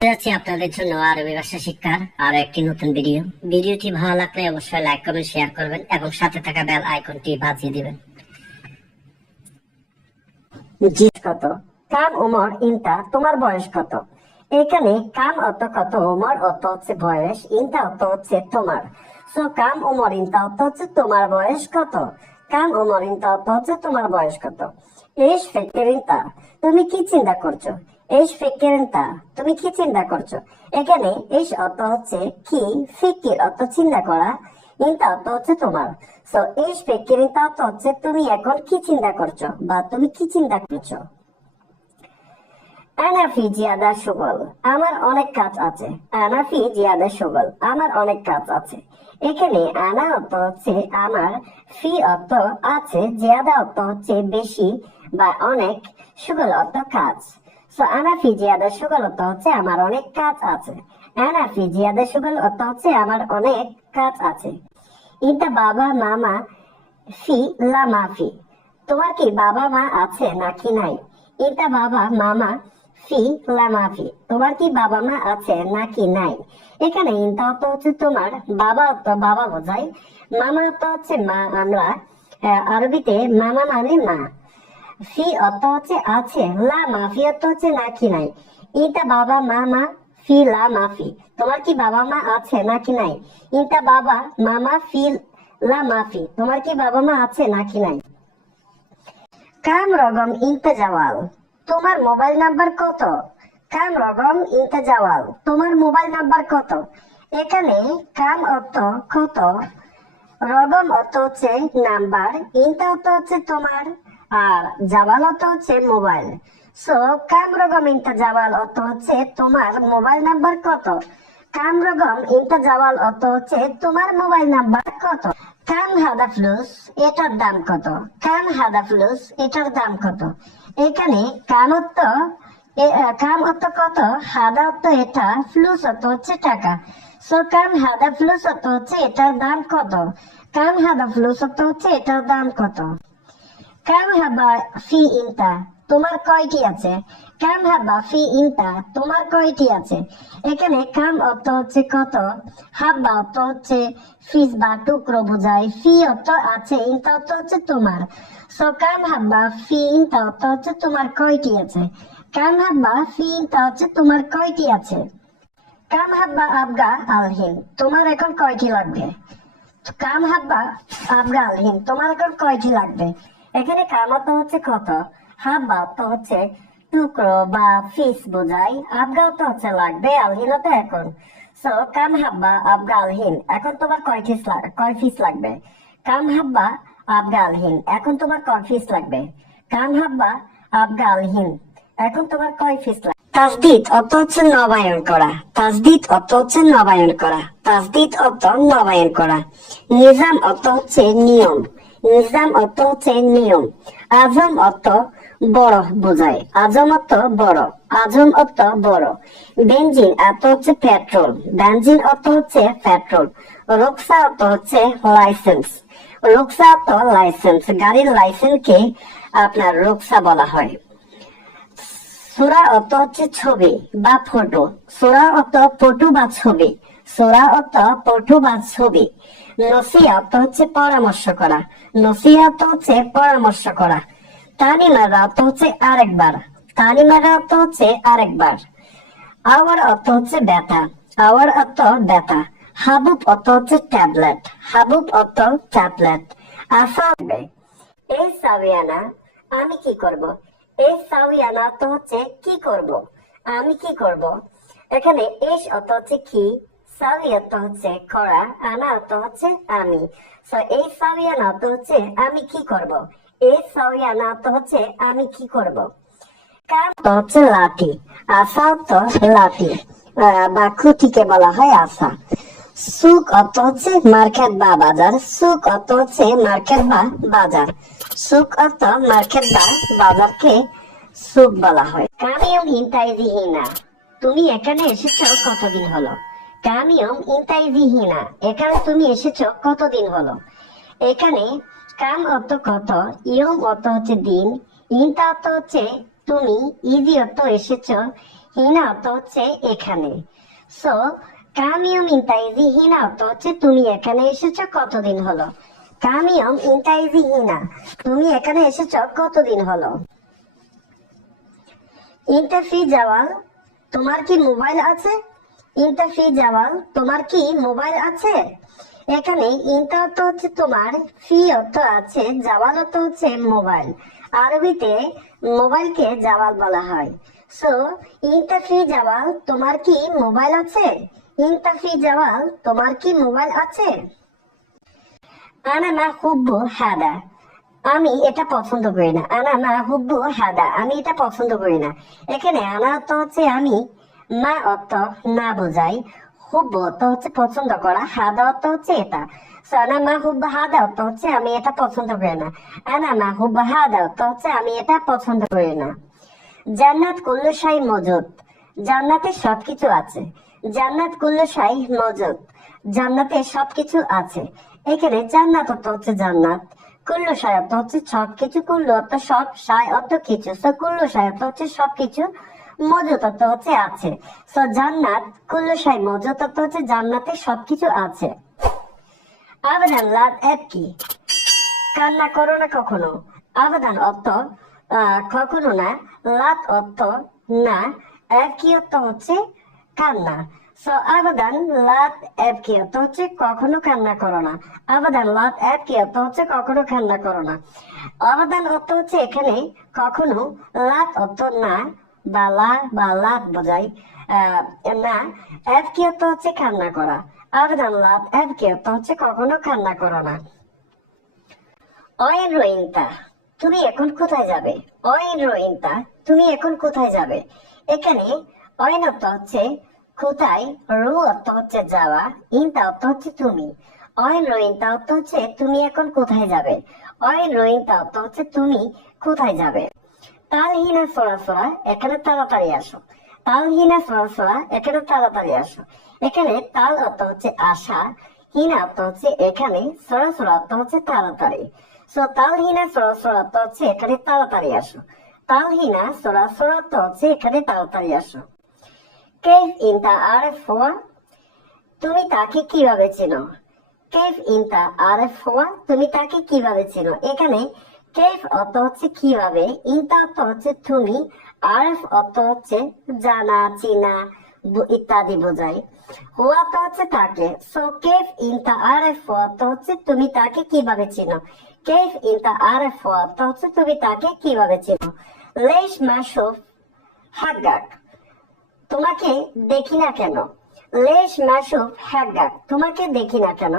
যাচ্ছি আপনাদের জন্য আরবি ভাষা শিক্ষার আরও একটি নতুন ভিডিও ভিডিওটি ভালো লাগলে অবশ্যই লাইক করবেন শেয়ার করবেন এবং সাথে থাকা বেল আইকনটি বাজিয়ে দিবেন। কত? কাম উমর ইনতা তোমার বয়স কত? এখানে কাম অত কত? উমর অত হচ্ছে বয়স ইনতা অত হচ্ছে তোমার। সো কাম উমর ইনতা অত হচ্ছে তোমার বয়স কত? কাম উমর ইনতা অত হচ্ছে তোমার বয়স কত? এস ফেকেরিনতা তুমি কি চিন্তা করছ? তুমি কি চিন্তা করছ? এখানে অত হচ্ছে কি? ফিকির অত চিন্তা করা। অত হচ্ছে তোমার। সো অত হচ্ছে তুমি এখন কি চিন্তা করছ বা তুমি কি চিন্তা করছ? আনাফি জিয়াদা সুগল। আমার অনেক কাজ আছে। আনাফি জিয়াদা সুগল। আমার অনেক কাজ আছে। এখানে আনা অর্থ হচ্ছে আমার। ফি অর্থ আছে। জিয়াদা অর্থ হচ্ছে বেশি বা অনেক। সুগল অর্থ কাজ। সো আনাফি জিয়াদা সুগল হচ্ছে আমার অনেক কাজ আছে। আনাফি জিয়াদা সুগল অর্থ হচ্ছে আমার অনেক কাজ আছে। বাবা, মামা ফি লা মাফি তোমার কি বাবা, মা আছে নাকি নাই? বাবা, মামা ফি তোমার কি বাবা, মা আছে নাকি নাই? এখানে ইন্তা অর্থ হচ্ছে তোমার বাবা অর্থ বাবা বোঝায়। মামা অর্থ হচ্ছে মা, আমরা আরবিতে মামা মানে মা। ফি অর্থ হচ্ছে আছে, লা মাফি অর্থ হচ্ছে নাকি নাই। এটা বাবা, মা মা, ফি, লা মাফি। তোমার কি বাবা, মা আছে নাকি নাই? এটা বাবা মামা ফি, লা মাফি। তোমার কি বাবা, মা আছে নাকি নাই? কাম রগম ইন্তেজাওয়াল তোমার মোবাইল নাম্বার কত? কাম রগম ইন্তেজাওয়াল তোমার মোবাইল নাম্বার কত? এখানে কাম অর্থ কত? রগম অর্থ হচ্ছে নাম্বার। ইন্তা অর্থ হচ্ছে তোমার আর জাওয়াল অর্থ হচ্ছে মোবাইল। সো কাম রগম ইন্তা জাওয়াল অর্থ হচ্ছে তোমার মোবাইল নাম্বার কত? কাম রগম ইন্তা জাওয়াল অর্থ হচ্ছে তোমার মোবাইল নাম্বার কত? কাম হাদা ফ্লুস এটার দাম কত? কাম হাদা ফ্লুস এটার দাম কত? এখানে কাম অর্থ এ- কাম অর্থ কত? হাদা অর্থ এটা, ফ্লুস অর্থ হচ্ছে টাকা। সো কাম হাদা ফ্লুস অর্থ হচ্ছে এটার দাম কত? কাম হাদা ফ্লুস অর্থ হচ্ছে এটার দাম কত? কাম হাবা ফি ইনতা তোমার কয়টি আছে? কাম হাবা ফি ইনতা তোমার কয়টি আছে? এখানে কাম অর্থ হচ্ছে কত? হাব্বা অর্থ হচ্ছে ফিস বা টুকরো বোঝায়। ফি অর্থ আছে ইনতা অর্থ হচ্ছে তোমার। সো কাম হাব্বা ফি ইনতা অর্থ হচ্ছে তোমার কয়টি আছে? কাম হাব্বা ফি ইনতা হচ্ছে তোমার কয়টি আছে? কাম হাব্বা আবগা আলহিন তোমার এখন কয়টি লাগবে? কাম হাব্বা আবগা আলহিন তোমার এখন কয়টি লাগবে? এখানে কাম হচ্ছে কত? হাব্বা অর্থ হচ্ছে টুকরো বা ফিস বোঝাই। আবগা অর্থ হচ্ছে লাগবে আলহিন তো এখন। সো কাম হাব্বা আবগা আলহিন। এখন তোমার কয় ফিস কয় ফিস লাগবে? কাম হাব্বা আবগা আলহিন। এখন তোমার কয় ফিস লাগবে? কাম হাব্বা আবগা আলহিন। এখন তোমার কয় ফিস লাগবে তাজদিদ অর্থ হচ্ছে নবায়ন করা। তাজদিদ অর্থ হচ্ছে নবায়ন করা। তাজদিদ অর্থ নবায়ন করা। নিজাম অর্থ হচ্ছে নিয়ম। নিজাম অর্থ হচ্ছে নিয়ম। আজম অর্থ বড় বোঝায়। আজম অর্থ বড়। আজম অর্থ বড়। বেঞ্জিন অর্থ হচ্ছে পেট্রোল। বেঞ্জিন অর্থ হচ্ছে পেট্রোল। রোকসা অর্থ হচ্ছে লাইসেন্স। রোকসা অর্থ লাইসেন্স। গাড়ির লাইসেন্সকে আপনার রোকসা বলা হয়। সোরা অর্থ হচ্ছে ছবি বা ফটো। সোরা অর্থ ফটো বা ছবি। সোরা অর্থ বা ছবি। অর্থ হচ্ছে পরামর্শ করা। অর্থ হচ্ছে পরামর্শ করা। তানিমারা অর্থ হচ্ছে আরেকবার। তানিমারা অর্থ হচ্ছে আরেকবার। আওয়ার অর্থ হচ্ছে ব্যথা। আওয়ার অর্থ ব্যথা। হাবুব অর্থ হচ্ছে ট্যাবলেট। হাবুব অর্থ ট্যাবলেট। এই সাবিয়ানা, আমি কি করব? এই সাবিয়ানা তো হচ্ছে কি করব? আমি কি করব? এখানে এস অর্থ হচ্ছে কি সাবি অর্থ হচ্ছে করা আনা অর্থ হচ্ছে আমি সো এই সাবিয়ানা অর্থ হচ্ছে আমি কি করব এই সাবিয়ানা হচ্ছে আমি কি করব কাম তো হচ্ছে লাঠি আশা লাঠি বা খুঁটিকে বলা হয় আশা হচ্ছে মার্কেট বা বাজার সুক অর্থ হচ্ছে মার্কেট বা বাজার মার্কেট বা বাজারকে সুক বলা হয় কামিয়ম ইন্তাইজিহিনা তুমি এখানে এসেছ কতদিন হলো কামিয়ম ইন্তাইজিহিনা। এখানে তুমি এসেছ কতদিন হলো? এখানে কাম অর্থ কত, ইয়ম অর্থ হচ্ছে দিন ইনতা অর্থ হচ্ছে তুমি, ইজি অর্থ এসেছ, হিনা অর্থ হচ্ছে এখানে। সো কামিয়ম ইন্তাইজি হিনা অর্থ হচ্ছে তুমি এখানে এসেছ কতদিন হলো? কামিয়ম ইন্তাইজি হিনা তুমি এখানে এসেছ কতদিন হলো? ইন্টারফি জাওয়াল, তোমার কি মোবাইল আছে? ইন্টারফি জাওয়াল তোমার কি মোবাইল আছে? এখানে অর্থ হচ্ছে তোমার ফি অর্থ আছে জাওয়াল অর্থ হচ্ছে মোবাইল আরবিতে মোবাইলকে জাওয়াল বলা হয়। সো ইন্টারফি জাওয়াল তোমার কি মোবাইল আছে? ইন্টারফি জাওয়াল তোমার কি মোবাইল আছে? আনা মা হুব্বু হাদা। আমি এটা পছন্দ করি না। আনা মা হুব্বু হাদা। আমি এটা পছন্দ করি না। এখানে আনা অর্থ হচ্ছে আমি মা অর্থ না বোঝাই। হুব্বু, অর্থ হচ্ছে পছন্দ করা, হাদা অর্থ হচ্ছে এটা। আনা মা হাদা অর্থ হচ্ছে আমি এটা পছন্দ করি না। আনা মা হাদা অর্থ হচ্ছে আমি এটা পছন্দ করি না। জান্নাত মজুদ। জান্নাতে সবকিছু আছে। জান্নাত মজুদ। জান্নাতে সবকিছু আছে। এখানে জান্নাত অর্থ হচ্ছে জান্নাত। কুল্লু অর্থ হচ্ছে সবকিছু। কুল্লু অর্থ সব, সাই অর্থ কিছু। সো কুল্লু অর্থ হচ্ছে সবকিছু। মজুত অর্থ হচ্ছে আছে। সো জান্নাত হচ্ছে জান্নাতে সবকিছু আছে। আবেদন লাদ এক কি? কান্না করো না কখনো। আবেদন কখনো না লাত অর্থ না হচ্ছে কান্না। সো আবেদন কি অর্থ হচ্ছে কখনো কান্না করো না। আবেদন কি অর্থ হচ্ছে কখনো কান্না করো না। আবেদন অর্থ হচ্ছে এখানে কখনো লাত অর্থ না বা লা বা না এক কি অর্থ হচ্ছে কান্না করা। আবেদন লাত এক কি অর্থ হচ্ছে কখনো কান্না করো না। রোইন্তা তুমি এখন কোথায় যাবে? রোইন্তা তুমি এখন কোথায় যাবে? এখানে অয়েন অর্থ হচ্ছে কোথায়? রু অর্থ হচ্ছে যাওয়া ইন্তা অর্থ হচ্ছে তুমি। অয়েন রোইন্তা অর্থ হচ্ছে তুমি এখন কোথায় যাবে? অয়েন রোইন্তা অর্থ হচ্ছে তুমি কোথায় যাবে? তালহিনা সরাসরা এখানে তাড়াতাড়ি আসো। তালহিনা সরাসরা এখানে তাড়াতাড়ি আসো। এখানে তাল অর্থ হচ্ছে আশা, হিনা অর্থ হচ্ছে এখানে সরাসরা অর্থ হচ্ছে তাড়াতাড়ি। সো অর্থ হচ্ছে এখানে তাড়াতাড়ি আসো। অর্থ হচ্ছে এখানে তাড়াতাড়ি আসো। কেফ আর ফোয়া তুমি তাকে কীভাবে চেনো? কেফ ইনতা আর ফোয়া তুমি তাকে কীভাবে চেনো? এখানে কেফ অর্থ হচ্ছে কীভাবে? ইনতা অর্থ হচ্ছে তুমি আরফ অর্থ হচ্ছে জানা, চিনা ইত্যাদি বোঝায়। হুয়া তো হচ্ছে তাকে। সো কেফ আরফ অর্থ হচ্ছে তুমি তাকে কীভাবে চিনো? কেফ ইনতা আরফ অর্থ হচ্ছে তুমি তাকে কীভাবে চিনো? লেশ মাসুফ হাগাক, তোমাকে দেখি না কেন? লেশ মাসুফ হ্যাগাক তোমাকে দেখি না কেন?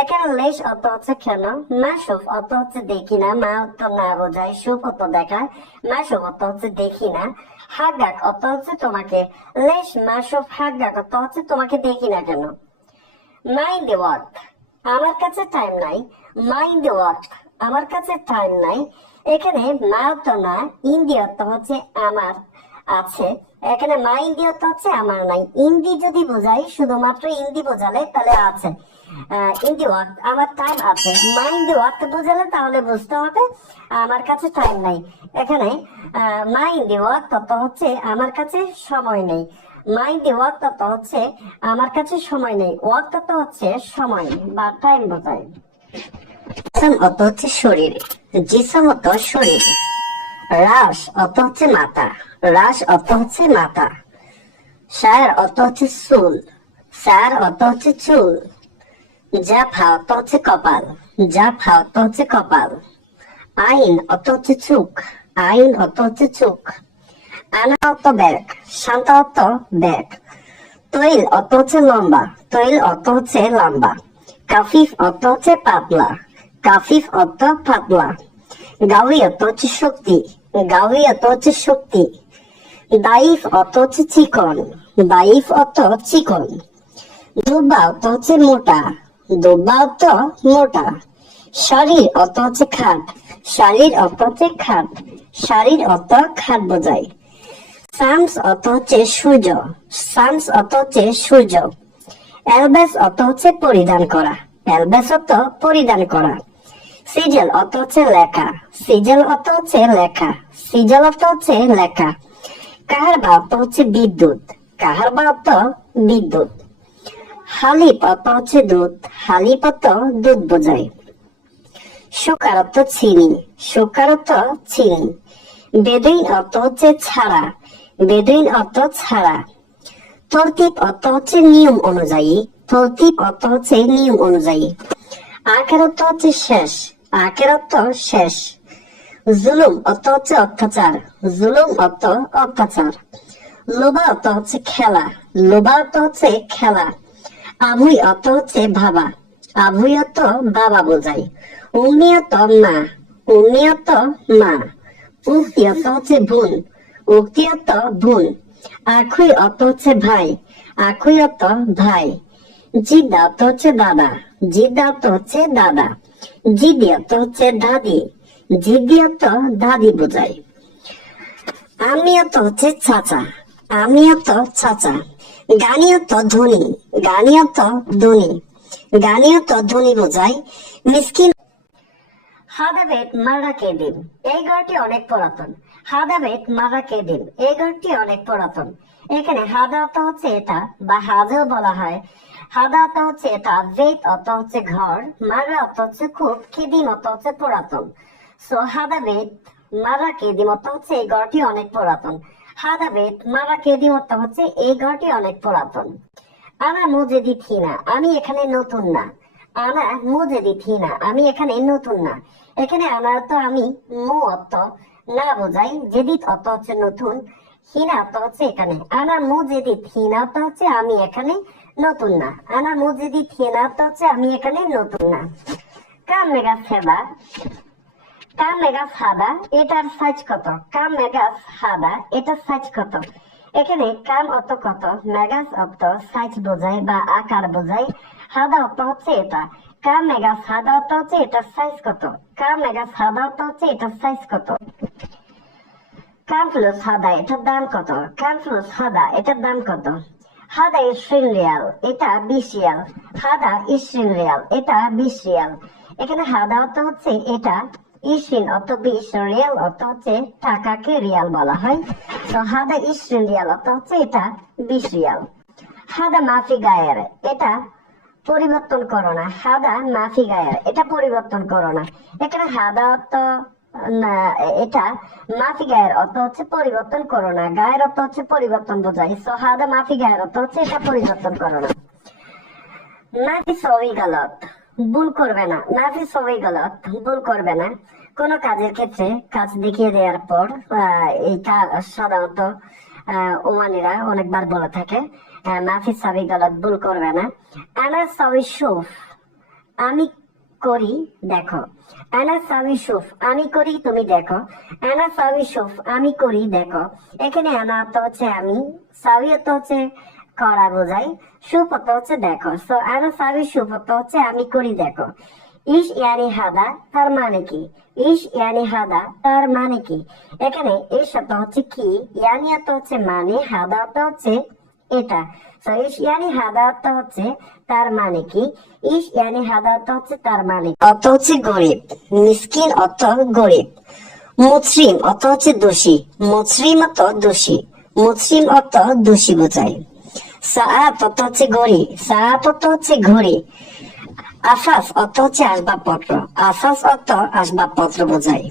এখানে লেশ অর্থ হচ্ছে কেন মাসুফ অর্থ হচ্ছে দেখি না। মা অর্থ না বোঝায় সুফ অর্থ দেখায়। মাসুফ অর্থ হচ্ছে দেখি না। হাগাক অর্থ হচ্ছে তোমাকে। লেশ মাসুফ হাগাক অর্থ হচ্ছে তোমাকে দেখি না কেন? মাইন্ড ওয়ার্ক আমার কাছে টাইম নাই। মাইন্ড ওয়ার্ক আমার কাছে টাইম নাই। এখানে মা অর্থ না ইন্দি অর্থ হচ্ছে আমার। আছে। এখানে মা ইন্দি অর্থ হচ্ছে আমার নাই। ইন্দি যদি বোঝাই, শুধুমাত্র ইন্দি বোঝালে তাহলে আছে। ইন্দি ওয়ার্ক আমার টাইম আছে। মাইন্ড ওয়ার্ক বোঝালে তাহলে বুঝতে হবে, আমার কাছে টাইম নাই। এখানে মাইন্ড ওয়ার্ক তত হচ্ছে আমার কাছে সময় নেই। মাইন্ড ওয়ার্ক তত হচ্ছে আমার কাছে সময় নেই। ওয়ার্ক তত হচ্ছে সময় বা টাইম বোঝায়। অত হচ্ছে শরীর। জিসম অত শরীর। রাস অত হচ্ছে মাথা রাস অত হচ্ছে মাথা সার অত হচ্ছে চুল শায়ের অত হচ্ছে চুল জাফা অত হচ্ছে কপাল জাফা অত হচ্ছে কপাল আইন অত হচ্ছে চুক আইন অত হচ্ছে চুক আনা অত ব্যাগ শান্ত অত ব্যাগ তৈল অত হচ্ছে লম্বা তৈল অত হচ্ছে লম্বা কাফিফ অত হচ্ছে পাতলা কাফিফ অত পাতলা গাউই অত হচ্ছে শক্তি গাউই অত হচ্ছে শক্তি দাইফ অত হচ্ছে চিকন দাইফ অত চিকন। দুব্বা অত হচ্ছে মোটা দুব্বা অত মোটা। শরীর অত হচ্ছে খাট শরীর অত হচ্ছে খাট শরীর অত খাট বোঝায় সামস অত হচ্ছে সূর্য সামস অত হচ্ছে সূর্য। এলবেস অত হচ্ছে পরিধান করা, এলবেস অত পরিধান করা। সিজেল অত হচ্ছে লেখা। সিজেল অত হচ্ছে লেখা। সিজেল অত হচ্ছে লেখা। কাহার বা অর্থ হচ্ছে বিদ্যুৎ। কাহার বা অর্থ বিদ্যুৎ। হালিপ অর্থ হচ্ছে দুধ। হালিপ অর্থ দুধ বোঝায়। সুকার অর্থ চিনি সুকার অর্থ চিনি বেদুইন অর্থ হচ্ছে ছাড়া। বেদুইন অর্থ ছাড়া। তরতিব অর্থ হচ্ছে নিয়ম অনুযায়ী। তরতিব অর্থ হচ্ছে নিয়ম অনুযায়ী। আখের অর্থ হচ্ছে শেষ। আখের অর্থ শেষ। জুলুম অর্থ হচ্ছে অত্যাচার। জুলুম অর্থ অত্যাচার। লোভা অর্থ হচ্ছে খেলা। লোভা অর্থ হচ্ছে খেলা। আভুই অর্থ হচ্ছে ভাবা। আভুই অর্থ বাবা বোঝায়। উম্মি অর্থ মা। উম্মি অর্থ মা। উক্তি অর্থ হচ্ছে ভুল উক্তি অর্থ বোন। আখুই অর্থ হচ্ছে ভাই। আখুই অর্থ ভাই। জিদ্দা অর্থ হচ্ছে দাদা। জিদ্দা অর্থ হচ্ছে দাদা। জিদি হচ্ছে দাদি জিদি অর্থ দাদি বোঝায়। আমি অর্থ হচ্ছে চাচা আমি অর্থ চাচা গানি অর্থ ধনী গানি অর্থ ধনী গানি অর্থ ধনী বোঝায়, মিসকিন। হাদাবেদ মারা কেদিন এই ঘরটি অনেক পুরাতন। হাদাবেদ মারা কেদিন এই ঘরটি অনেক পুরাতন। এখানে হাদা হচ্ছে এটা, বা হাজাও বলা হয় হাদা অর্থ হচ্ছে এটা বেদ অর্থ হচ্ছে ঘর, মারা অর্থ হচ্ছে খুব কেদিম অর্থ হচ্ছে পুরাতন। সো হাদাবেদ মারা কেদিম অর্থ হচ্ছে এই ঘরটি অনেক পুরাতন। হাদাবেদ মারা কেদিম অর্থ হচ্ছে এই ঘরটি অনেক পুরাতন। আনা মুজেদি থিনা আমি এখানে নতুন না। আনা মুজেদি থিনা আমি এখানে নতুন না। এখানে আনা অর্থ আমি মু অর্থ না বোঝাই, জেদিত অর্থ হচ্ছে নতুন, হিনা অর্থ হচ্ছে এখানে। আনা মুজেদি থিনা অর্থ হচ্ছে আমি এখানে নতুন না। আনা মুজেদি থিনা অর্থ হচ্ছে আমি এখানে নতুন না। কাম মেগা সেবা কাম মেগাস হাদা এটার সাইজ কত? কাম মেগাস হাদা এটার সাইজ কত? এখানে কাম অত কত? মেগাস অত সাইজ বোঝায় বা আকার বোঝায়। হাদা অত হচ্ছে এটা। কাম মেগাস হাদা অত হচ্ছে এটার সাইজ কত? কাম মেগাস হাদা অত হচ্ছে এটার সাইজ কত? কাম প্লাস হাদা এটার দাম কত? কাম প্লাস হাদা এটার দাম কত? হাদা ইসরিন রিয়াল এটা বিশ রিয়াল হাদা ইসরিন রিয়াল এটা এখানে হাদা অর্থ হচ্ছে এটা ইসরিন অর্থ বিশ রিয়াল অর্থ হচ্ছে টাকাকে রিয়াল বলা হয় তো হাদা ইসরিন রিয়াল অর্থ হচ্ছে এটা বিশ রিয়াল হাদা মাফি গায়ের এটা পরিবর্তন করো না হাদা মাফি গায়ের এটা পরিবর্তন করো না এখানে হাদা অর্থ এটা মাফি গায়ের অর্থ হচ্ছে পরিবর্তন করো না গায়ের অর্থ হচ্ছে পরিবর্তন বোঝায় সো হাদা মাফি গায়ের অর্থ হচ্ছে এটা পরিবর্তন করো না নাফি সবই গলত। ভুল করবে না। নাফি সবই গলত। ভুল করবে না। কোন কাজের ক্ষেত্রে কাজ দেখিয়ে দেওয়ার পর এইটা সাধারণত ওমানিরা অনেকবার বলে থাকে নাফি সবই গলত, ভুল করবে না। আনা সবই সুফ। আমি করি, দেখো। আনা সাবি সুফ আমি করি, তুমি দেখো। আনা সাবি সুফ আমি করি, দেখো। এখানে আনা অর্থ হচ্ছে আমি সাবি অর্থ হচ্ছে করা বোঝাই সুফ অর্থ হচ্ছে দেখো। সো আনা সাবি সুফ অর্থ হচ্ছে আমি করি, দেখো। ইস ইয়ানি হাদা তার মানে কি? ইস ইয়ানি হাদা তার মানে কি? এখানে এই শব্দ হচ্ছে কি? ইয়ানি অর্থ হচ্ছে মানে হাদা অর্থ হচ্ছে এটা। ইস ইয়ানি হাদা অর্থ হচ্ছে তার মানে কি? ইস ইয়ানি হাদা মানে অর্থ ঘড়ি। আসাস অর্থ হচ্ছে আসবাবপত্র আসাস অর্থ আসবাবপত্র বোঝায়।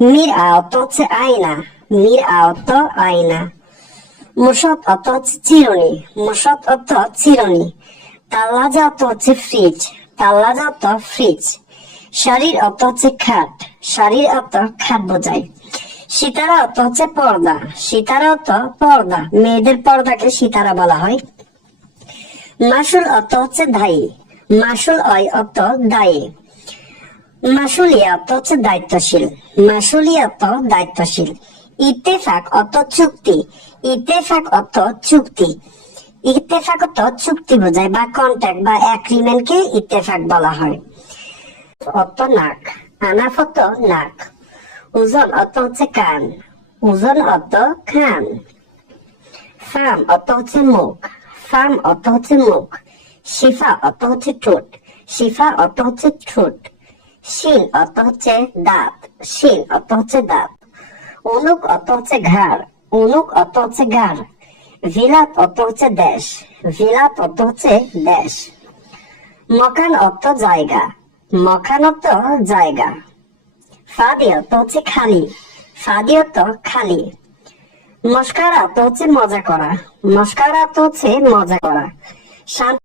মির আ হচ্ছে আয়না মির আ আয়না। অর্থ হচ্ছে চিরুনি অর্থ চিরুনি তাল্লাজা অর্থ হচ্ছে ফ্রিজ তাল্লাজা অর্থ ফ্রিজ অর্থ হচ্ছে খাট অর্থ খাট বোঝায়। সিতারা অর্থ হচ্ছে পর্দা সিতারা অর্থ পর্দা মেয়েদের পর্দাকে সিতারা বলা হয়। মাসুল অর্থ হচ্ছে দায়ী মাসুল অয় অর্থ দায়ী মাসুলিয়া অর্থ হচ্ছে দায়িত্বশীল মাসুলিয়া অর্থ দায়িত্বশীল ইত্তেফাক অর্থ চুক্তি ইত্তেফাক অর্থ চুক্তি। ইত্তেফাক অর্থ চুক্তি বোঝায় বা কন্ট্যাক্ট বা এগ্রিমেন্টকে ইত্তেফাক বলা হয়। অর্থ নাক, আনাফ অর্থ নাক। ওজন অর্থ হচ্ছে কান, ওজন অর্থ কান। ফার্ম অর্থ হচ্ছে মুখ ফার্ম অর্থ হচ্ছে মুখ। শিফা অর্থ হচ্ছে ঠোঁট, শিফা অর্থ হচ্ছে ঠোঁট। শিন অর্থ হচ্ছে দাঁত, শিন অর্থ হচ্ছে দাঁত। অনুক অর্থ হচ্ছে ঘাড় উনুক অর্থ হচ্ছে গান ভিলাত অর্থ হচ্ছে দেশ ভিলাত অর্থ হচ্ছে দেশ মকান অর্থ জায়গা মকান অর্থ জায়গা ফাদি অর্থ হচ্ছে খালি ফাদি অর্থ খালি মস্কারা অর্থ হচ্ছে মজা করা মস্কারা অর্থ হচ্ছে মজা করা